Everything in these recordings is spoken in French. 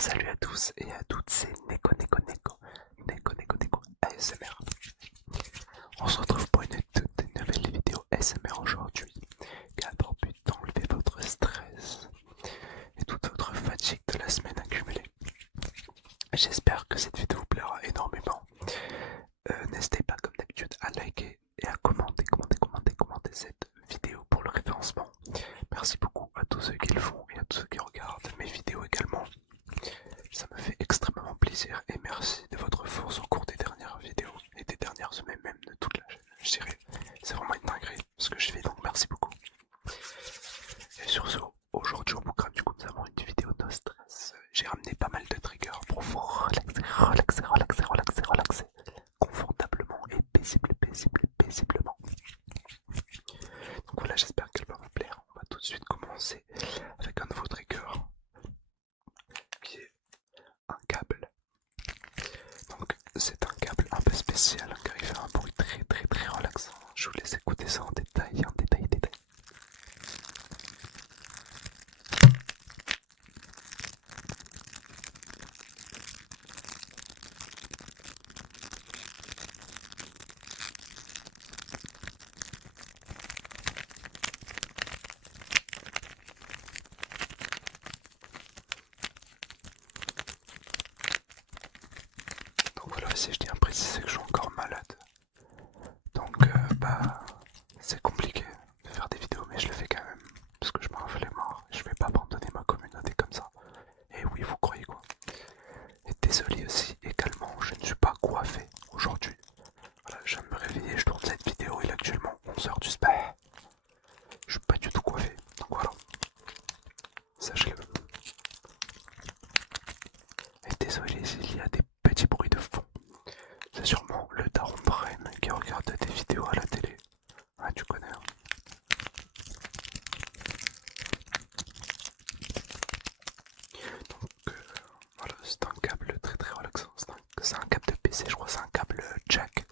salut à tous et à toutes, c'est Neko ASMR. On se retrouve pour une toute nouvelle vidéo ASMR aujourd'hui qui a pour but d'enlever votre stress et toute votre fatigue de la semaine accumulée. J'espère que cette vidéo vous plaira énormément. N'hésitez pas comme d'habitude à liker et à commenter cette vidéo pour le référencement. Merci beaucoup à tous ceux qui le font et à tous ceux qui regardent mes vidéos également. Ça me fait extrêmement plaisir et merci de votre force au cours des dernières vidéos et des dernières semaines, même de toute la chaîne. Je dirais, c'est vraiment une dinguerie ce que je fais, donc merci beaucoup. Et sur ce, aujourd'hui au programme du coup nous avons une vidéo no stress. J'ai ramené pas mal de triggers pour vous relaxer confortablement et paisiblement. Donc voilà, j'espère qu'elle va vous plaire. On va tout de suite commencer avec un nouveau trigger qui est un câble. Donc c'est un câble un peu spécial car il fait un bruit très relaxant. Je vous laisse écouter ça en détail, Donc voilà, aussi je tiens à préciser que je suis encore malade. Donc c'est compliqué de faire des vidéos mais je le fais quand même. Parce que je m'en fais les morts. Je vais pas abandonner ma communauté comme ça. Et oui, vous croyez quoi? Et désolé aussi également, je ne suis pas coiffé aujourd'hui. Voilà, je viens de me réveiller, je tourne cette vidéo, il est actuellement 11h du soir. Je suis pas du tout coiffé, donc voilà. Sachez-le. Et désolé s'il y a des petits bruits de fond. C'est sûrement le daron Brain qui regarde des vidéos à la télé. Ah, tu connais. Hein. Donc voilà, c'est un câble très relaxant. C'est un câble de PC, je crois, c'est un câble jack.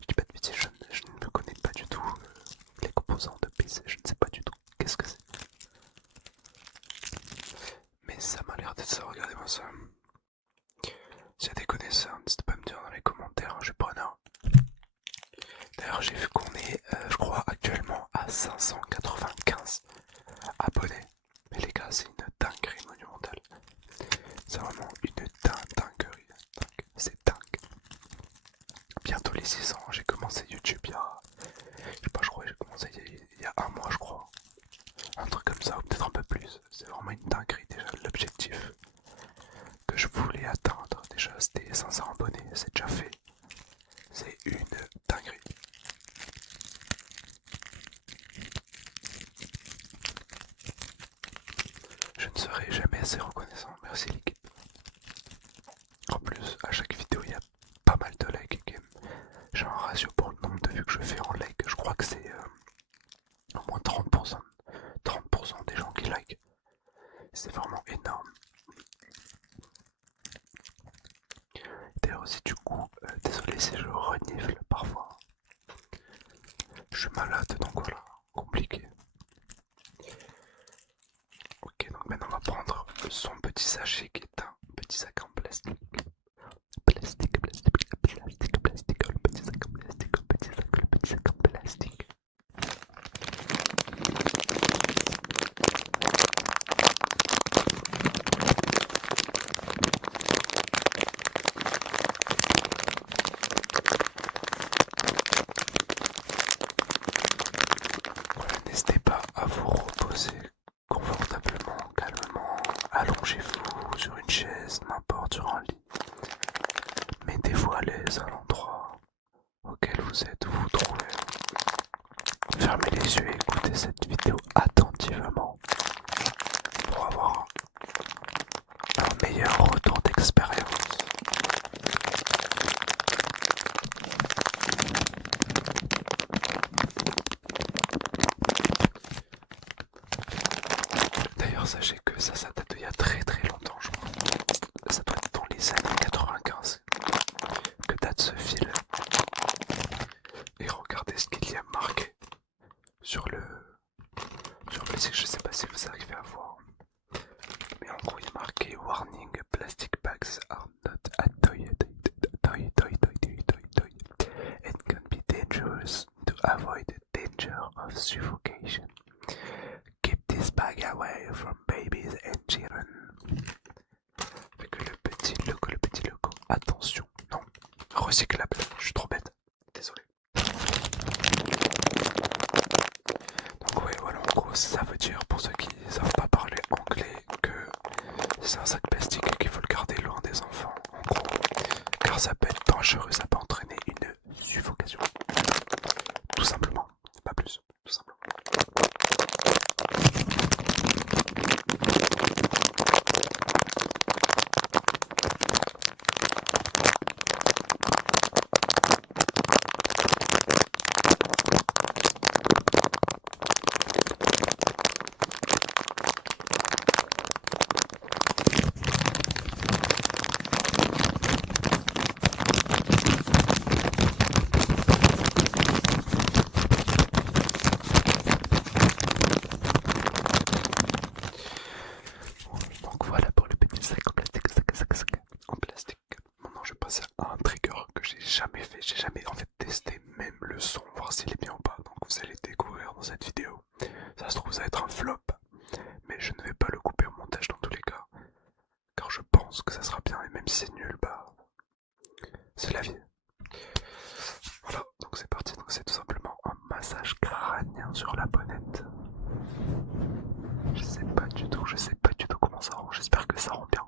Je dis pas de bêtises, je ne me connais pas du tout les composants de PC, je ne sais pas du tout qu'est-ce que c'est. Mais ça m'a l'air d'être ça, regardez-moi ça. S'il y a des connaisseurs, n'hésitez pas à me dire dans les commentaires, je suis preneur. D'ailleurs, j'ai vu qu'on est, je crois, actuellement à 595 abonnés. Mais les gars, c'est une dinguerie monumentale. C'est vraiment une dinguerie. C'est dingue. Bientôt les 600. J'ai commencé YouTube il y a, je sais pas, je crois que j'ai commencé il y a un mois, je crois. Un truc comme ça, ou peut-être un peu plus. C'est vraiment une dinguerie déjà. L'objectif que je voulais atteindre, déjà, c'était 500 abonnés. C'est déjà fait. C'est une dinguerie. Je ne serai jamais assez reconnaissant. Merci l'équipe. En plus, à chaque vidéo, il y a pas mal de likes. J'ai un ratio pour le nombre de vues que je fais en like. Je crois que c'est au moins 30%. 30% des gens qui like. C'est vraiment énorme. D'ailleurs aussi du coup, désolé si je renifle parfois. Je suis malade donc voilà, compliqué. Ok, donc maintenant on va prendre son petit sachet qui est un petit sac en plastique. Le petit sac en plastique. Voilà, n'hésitez pas à vous reposer confortablement, calmement. Allongez-vous sur une chaise, n'importe, sur un lit. Mettez-vous à l'aise à l'endroit auquel vous êtes, vous trouvez. Fermez les yeux et écoutez cette vidéo attentivement pour avoir un meilleur retour d'expérience. D'ailleurs, sachez que ça date d'il y a très longtemps, je crois. Ça doit être dans les années 95 que date ce fil. Et regardez ce qu'il y a marqué sur le site, je sais pas si vous arrivez à voir. Mais en gros, il y a marqué Warning recyclable. Je suis trop bête. Désolé. Donc ouais, voilà, en gros, ça veut dire, pour ceux qui ne savent pas parler anglais, que c'est un sac plastique et qu'il faut le garder loin des enfants, en gros. Car ça peut être dangereux, ça peut entraîner une suffocation. Tout simplement, pas plus, tout simplement. Donc voilà pour le petit sac en plastique, en plastique. Maintenant je passe à un trigger que j'ai jamais fait, j'ai jamais en fait testé même le son, voir s'il est bien ou pas. Donc vous allez découvrir dans cette vidéo. Ça se trouve ça va être un flop, mais je ne vais pas le couper au montage dans tous les cas. Car je pense que ça sera bien et même si c'est nul, bah c'est la vie. Voilà, donc c'est parti, donc c'est tout simplement un massage crânien sur la bonnette. Je sais pas du tout comment ça rend, j'espère que ça rend bien.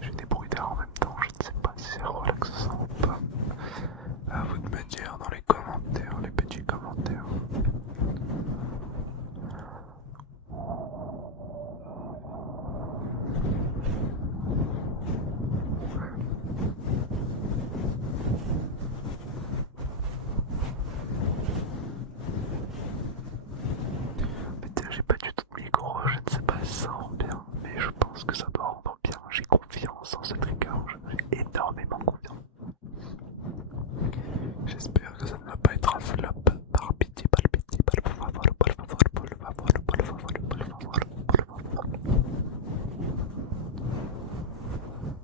J'ai des bruits d'air en même temps, je ne sais pas si c'est relaxant ou pas. À vous de me dire dans les commentaires, les petits commentaires. Mais j'ai pas du tout de micro, je ne sais pas si ça rend bien, mais je pense que ça doit rendre bien. J'ai confiance en ce trigger, j'ai énormément confiance. J'espère que ça ne va pas être un flop. Par pitié, par pitié, par favor.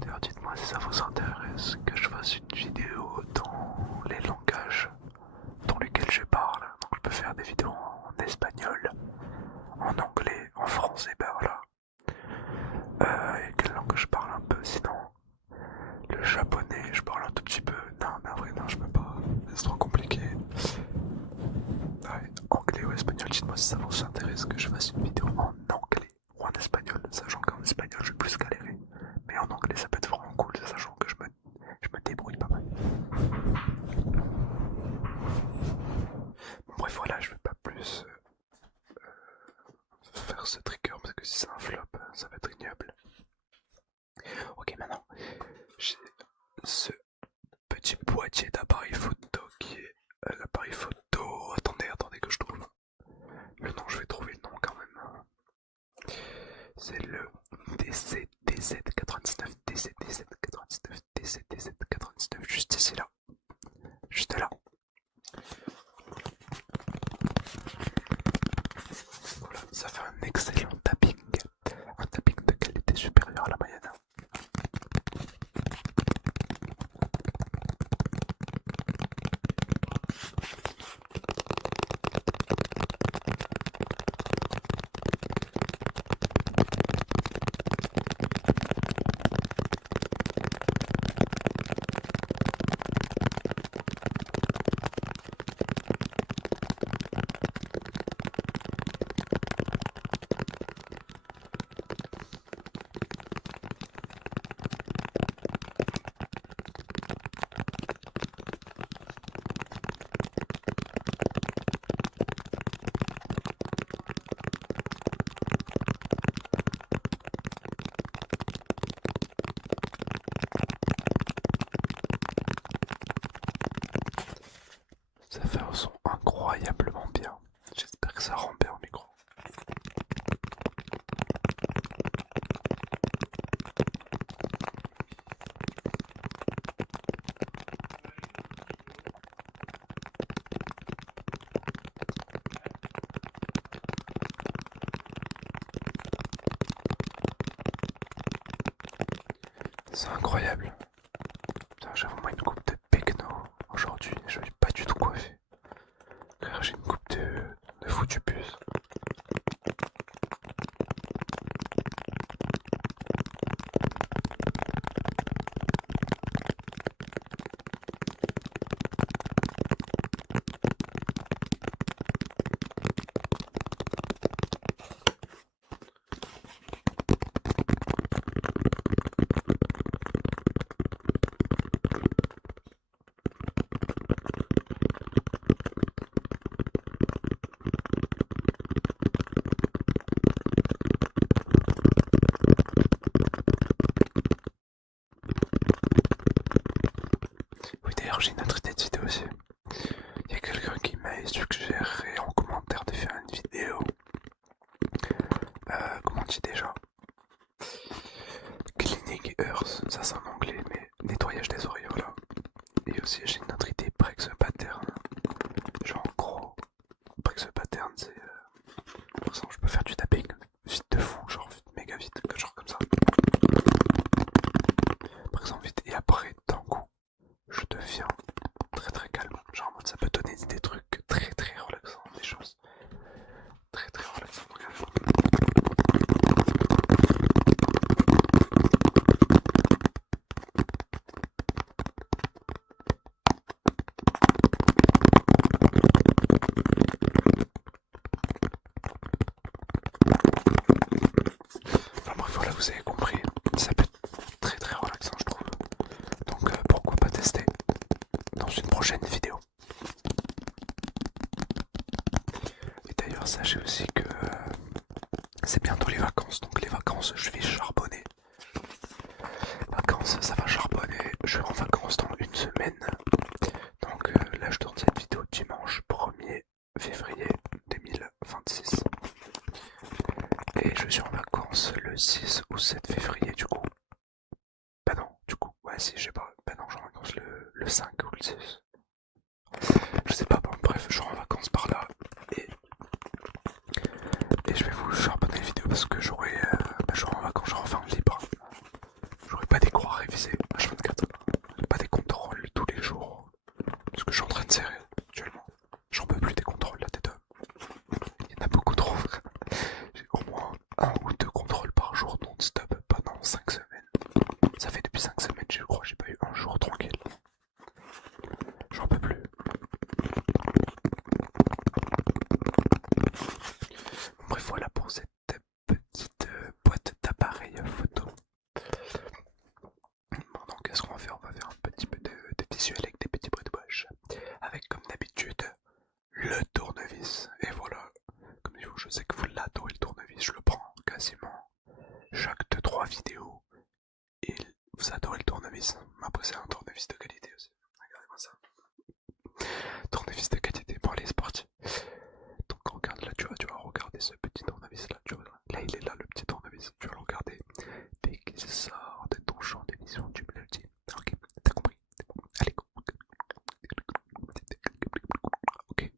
D'ailleurs, dites-moi si ça vous intéresse que je fasse une vidéo dans les langages dans lesquels je parle. Donc je peux faire des vidéos en espagnol, en anglais, en français, ben voilà. Et quelle langue je parle un peu sinon? Le japonais, je parle un tout petit peu. Non, mais en vrai, non, je peux pas. C'est trop compliqué. Ouais, anglais ou espagnol, dites-moi si ça vous intéresse que je fasse une vidéo en anglais ou en espagnol, sachant qu'en espagnol je vais plus galérer. Mais en anglais ça peut être vraiment cool, sachant que je me débrouille pas mal. Bon, bref, voilà, je vais pas plus faire ce trigger parce que si c'est un flop, ça va être ignoble. Ok, maintenant j'ai ce petit boîtier d'appareil photo qui est l'appareil photo. Attendez que je trouve le nom, je vais trouver le nom quand même. C'est le DC-DZ99, DC-DZ99, DC-DZ99, juste ici là. Juste là. Voilà, ça fait un excellent tapping. Un tapping de qualité supérieure à la moyenne. C'est incroyable. J'ai vraiment une coupe de pecno aujourd'hui. Je suis pas du tout coiffé. Car j'ai une coupe de foutu puce. Oui, d'ailleurs, j'ai une autre idée de vidéo aussi. Il y a quelqu'un qui m'a suggéré en commentaire de faire une vidéo. Comment on dit déjà? Cleaning Earth, ça c'est en anglais, mais nettoyage des oreilles, voilà. Et aussi, j'ai une autre idée, Break the Pattern. Genre, en gros, Break the Pattern, c'est. Par exemple, je peux faire du tapping vite de fou, genre méga vite, genre comme ça. Par exemple, vite, et après, d'un coup, je deviens très très calme. Genre en mode ça peut donner des trucs très très relaxants, des choses très très relaxantes. Enfin bref, voilà, vous avez compris, ça peut être très très relaxant je trouve. Donc pourquoi pas tester dans une prochaine vidéo. Et d'ailleurs sachez aussi que c'est bientôt les vacances, donc les vacances je vais charbonner. Vacances ça va charbonner, je suis en vacances dans une semaine. Donc là je tourne cette vidéo dimanche 1er février 2026. Et je suis en vacances le 6 ou 7 février du coup. Bah non, du coup, ouais si je sais pas. Bah non, je suis en vacances le 5 ou le 6. Je sais pas, bon bref, je suis en vacances par là. Et je vais vous charbonner les vidéos parce que j'aurai en vacances, j'aurai enfin libre. J'aurai pas des cours à réviser H24. Pas des contrôles tous les jours. Parce que je suis en train de serrer actuellement. J'en peux plus des contrôles là, des deux. Il y en a beaucoup trop, frère. J'ai au moins un ou deux contrôles par jour non-stop pendant 5 semaines. Ça fait depuis 5 semaines, je crois, j'ai pas eu un jour tranquille. J'en peux plus. Bref, voilà pour cette petite boîte d'appareils photo. Bon, donc qu'est-ce qu'on va faire? On va faire un petit peu de visuel avec des petits bruits de bouche. Avec comme d'habitude le tournevis. Et voilà, comme je sais que vous l'adorez le tournevis, je le prends quasiment chaque 2-3 vidéos. Et vous adorez le tournevis. Après c'est un tournevis de qualité aussi. Regardez-moi ça. Tournevis de qualité pour les sportifs. Donc regarde là, tu vas regarder ce petit tournevis là. Là il est là le petit tournevis. Tu vas le regarder. Dès qu'il sort de ton champ de vision, tu me le dis. Ok, t'as compris. Allez, go. Ok.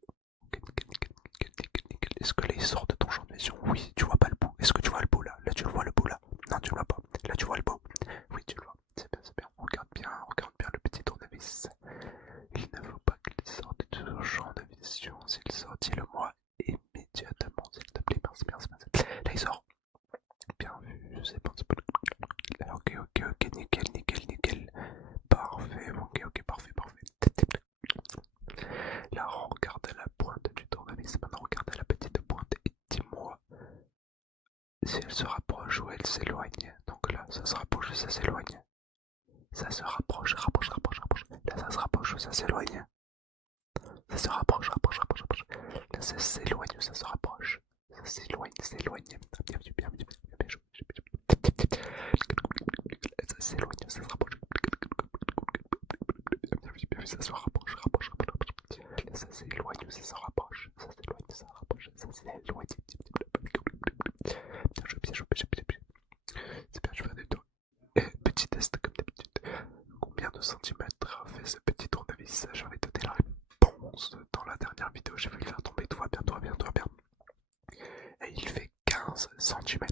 Est-ce que là il sort de ton champ de vision? Oui, tu vois pas le bout. Est-ce que tu vois le bout là? Là tu le vois le bout là? Non, tu le vois pas. Là tu vois le bout. Oui, tu le vois. C'est bien, c'est bien. Regarde bien le petit tournevis. Il ne faut pas qu'il sorte de ton champ de vision. S'il sort, dis-le-moi immédiatement, s'il te plaît. Merci, merci, merci. Là il sort. Bien vu, je sais pas. Ok, nickel. Parfait, ok, parfait. Là, regarde la pointe du tournevis. Maintenant, regarde la petite pointe et dis-moi si elle se rapproche ou elle s'éloigne. Donc là, ça se rapproche ou ça s'éloigne. Ça se rapproche. Là, ça se rapproche ou ça s'éloigne. Ça se rapproche. Là, ça s'éloigne ou ça se rapproche. Ça s'éloigne. Bien vu. Ça s'éloigne ou ça se rapproche. Bien vu, ça se rapproche. Là, ça s'éloigne ou ça se rapproche. Ça s'éloigne. Bien joué. C'est bien, je fais des tours. Et petit test comme d'habitude. Combien de centimètres fait ce petit tournevis? J'avais donné la réponse dans la dernière vidéo. J'ai vu le faire tomber. Tout va bien. Et il fait 15 cm.